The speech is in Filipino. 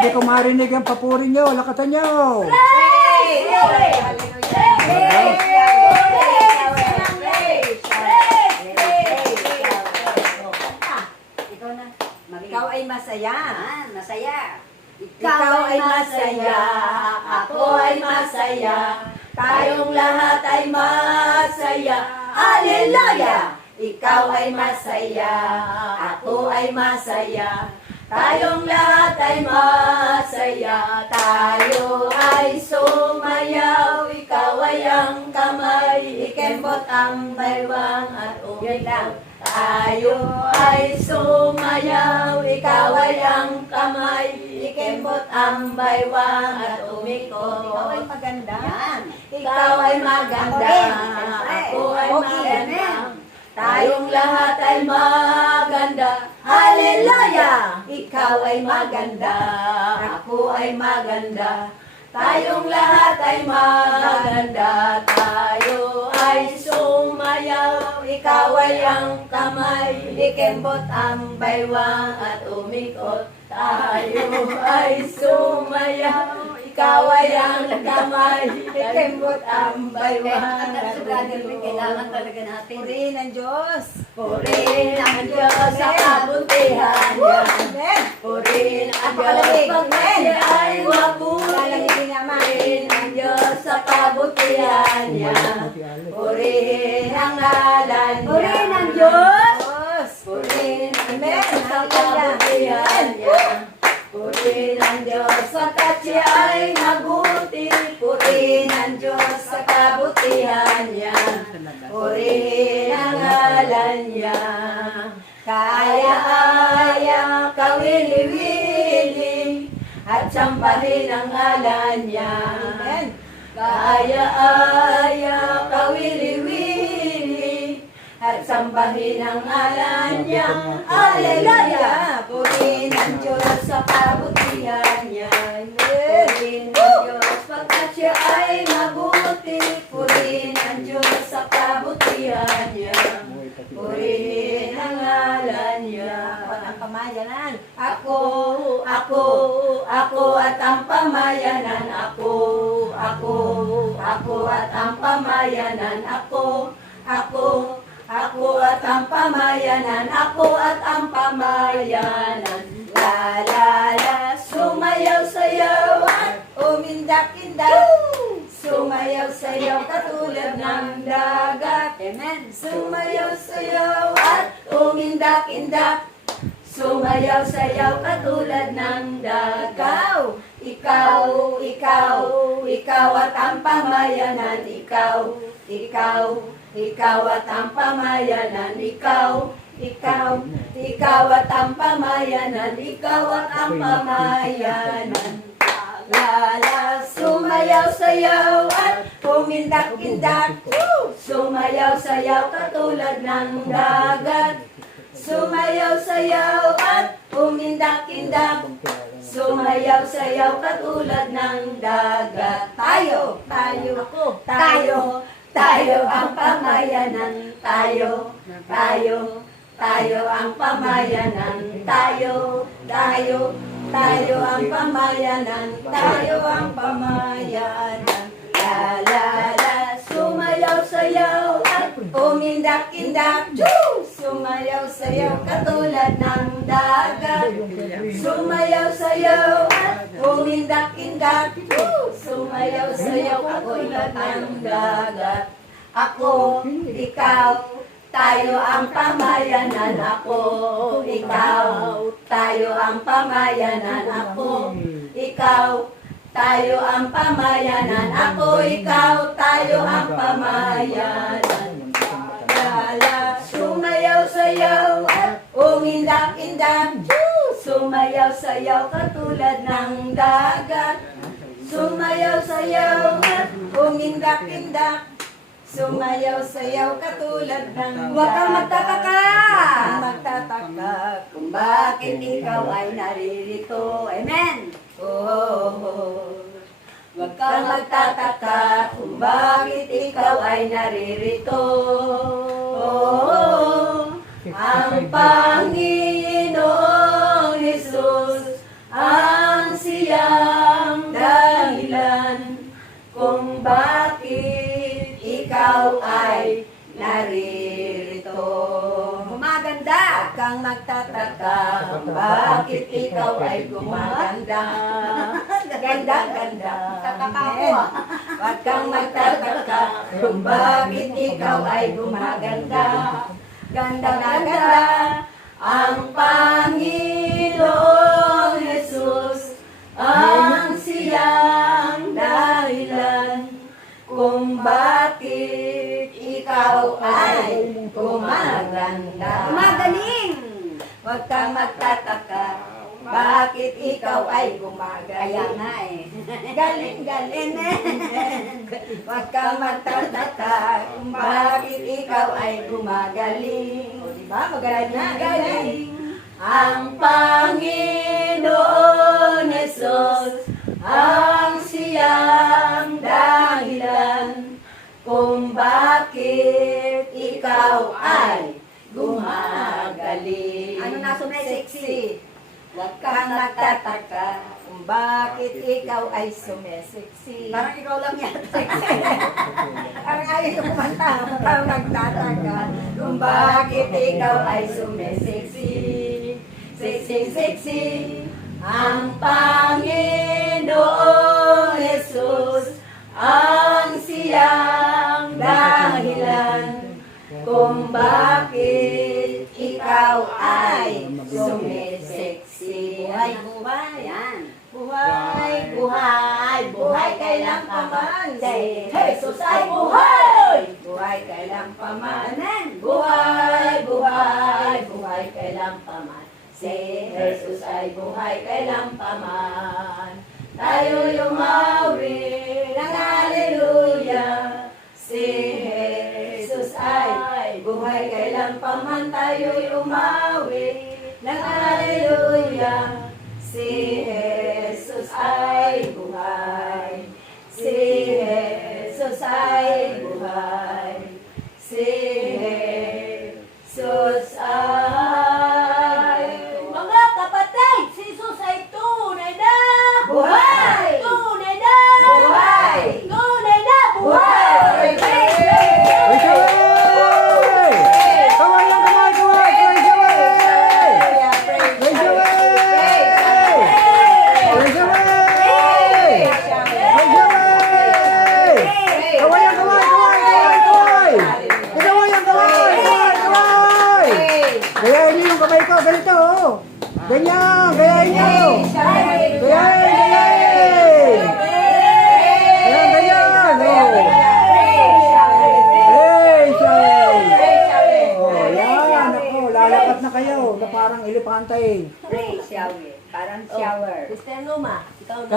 Hindi ko marinig ang papuri nyo. Lakatan nyo. Ikaw ay masaya. Masaya. Ikaw ay masaya. Ako ay masaya. Tayong lahat ay masaya. Hallelujah! Ikaw ay masaya. Ako ay masaya. Tayong lahat ay masaya. Tayo ay sumayaw. Ikaw ay ang kamay. Ikembot ang baywang at umilaw. Tayo ay sumayaw. Ikaw ay ang kamay. Ikembot ang baywang at umikot. Ikaw ay maganda. Yan. Ikaw ay maganda. Ako ay maganda. Tayong lahat ay maganda. Hallelujah! Ikaw ay maganda. Ako ay maganda. Tayong lahat ay maganda. Tayo ay sumayaw. Ikaw ay ang kamay. Ikembot ang baywang at umikot. Tayo ay sumayaw. Ikaw ay ang kamay. Ikembot ang baywang at umikot. Kailangan talaga natin. Purihin ang Diyos. Purihin ang Diyos sa kabutihan niya. Purihin ang Diyos pag siya ay mabuti. Purihin ang Diyos sa kabutihan niya. Purihin ang ngalan niya. Purihin ang Diyos. Purihin ang Diyos sa kabutihan niya. Purihin ang Diyos sapagkat siya ay mabuti. Purihin ang Diyos sa kabutihan niya. Purihin ang ngalan niya. Kaya-aya, kawili-wili, at sambahin ang ngalan niya. Kaya-aya, kawili-wili, at sambahin ang ngalan niya. Hallelujah! Purihin ang Diyos sa kabutihan niya. Purihin ang Diyos pagkat siya ay mabuti. Purihin ang Diyos sa kabutihan niya. Purihin ang ngalan niya. At ang pamayanan. Ako at ang pamayanan. Ako at ang pamayanan. Ako at ang pamayanan. Ako at ang pamayanan. La la la, sumayaw-sayaw at umindak-indak. Sumayaw-sayaw katulad ng dagat. Amen. Sumayaw-sayaw at umindak-indak. Sumayaw-sayaw katulad ng dagat. Ikaw at ang pamayanan. Ikaw at ang pamayanan. Ikaw at ang pamayanan. Ikaw at ang pamayanan. Lala, sumayaw-sayaw at umindak-indak. Sumayaw-sayaw katulad ng dagat. Sumayaw-sayaw at umindak-indak. Sumayaw-sayaw katulad ng dagat. Tayo ang pamayanan. Tayo ang pamayanan. Tayo ang pamayanan. Tayo ang pamayanan. La la la, sumayaw-sayaw at umindak-indak. Sumayaw-sayaw katulad ng dagat. Sumayaw-sayaw at umindak-indak. Sumayaw-sayaw katulad ng dagat. Ako, ikaw, tayo ang pamayanan. Ako, ikaw, tayo ang pamayanan. Ako, ikaw, tayo ang pamayanan. Ako, ikaw, tayo ang pamayanan. Lala, sumayaw-sayaw at umindak-indak. Sumayaw-sayaw katulad ng dagat. Sumayaw-sayaw at umindak-indak. Sumayaw-sayaw katulad ng dagat. Huwag kang magtataka kung bakit ikaw ay naririto. Amen. Huwag kang magtataka kung bakit ikaw ay naririto. Ang Panginoong Hesus ang Huwag kang magtataka kung bakit ikaw ay gumaganda. Ganda, ganda. Tataka ako ah. Huwag kang magtataka kung bakit ikaw ay gumaganda. Ganda na ganda ang Panginoong Jesus, ang siyang dahilan kung bakit ikaw ay gumaganda. Magaling! Huwag kang magtataka bakit ikaw ay Kaya gumagaling. nga eh. Galing, galing. Huwag kang magtataka kung bakit ikaw ay gumagaling. O diba? Magaling na. Galing. Ang Panginoon Jesus, ang siyang dahilan kung bakit ikaw ay gumagaling. Ano na sunay, sexy? Huwag kang magtataka kung bakit ikaw ay sumeseksi. Parang ikaw lang yata. Ang ayos yung kumanta, parang nagtataka kung bakit ikaw ay sumeseksi. Sexy, sexy, ang Panginoong Jesus, ang siyang dahilan kung bakit ikaw ay sumeseksi. Buhay, buhay, Ayan. buhay, buhay, buhay kailan pa man. Si Jesus ay buhay! Buhay kailan pa man. Buhay, buhay, buhay kailan pa man. Si Jesus ay buhay kailan pa man. Tayo yumawi ng haleluya. Si Jesus ay buhay kailan pa man. Tayo yumawi ng haleluya. Si Jesus ay buhay. Si Jesus ay buhay. Si Jesus ay Mga kapatid, si Jesus ay tunay na buhay! Tunay na Buhay! Tunay na Buhay! Praise the way! Kaway lang, kaway, kaway! Praise the way! Praise the way! Praise the way! Praise the way! Kaway lang, kaway, kaway, kaway, kaway! Kaway lang, kaway, kaway, kaway! Gayahin niyo yung kamay ko, ganito, oh! Ganyan, gayahin niyo! Gayahin, gayahin! Ganyan, ganyan, oh! Praise Yahweh! Oh, yan, ako, lalapat na kayo, na parang elepante. Praise Yahweh. Parang shower. Sister Luma, ikaw na.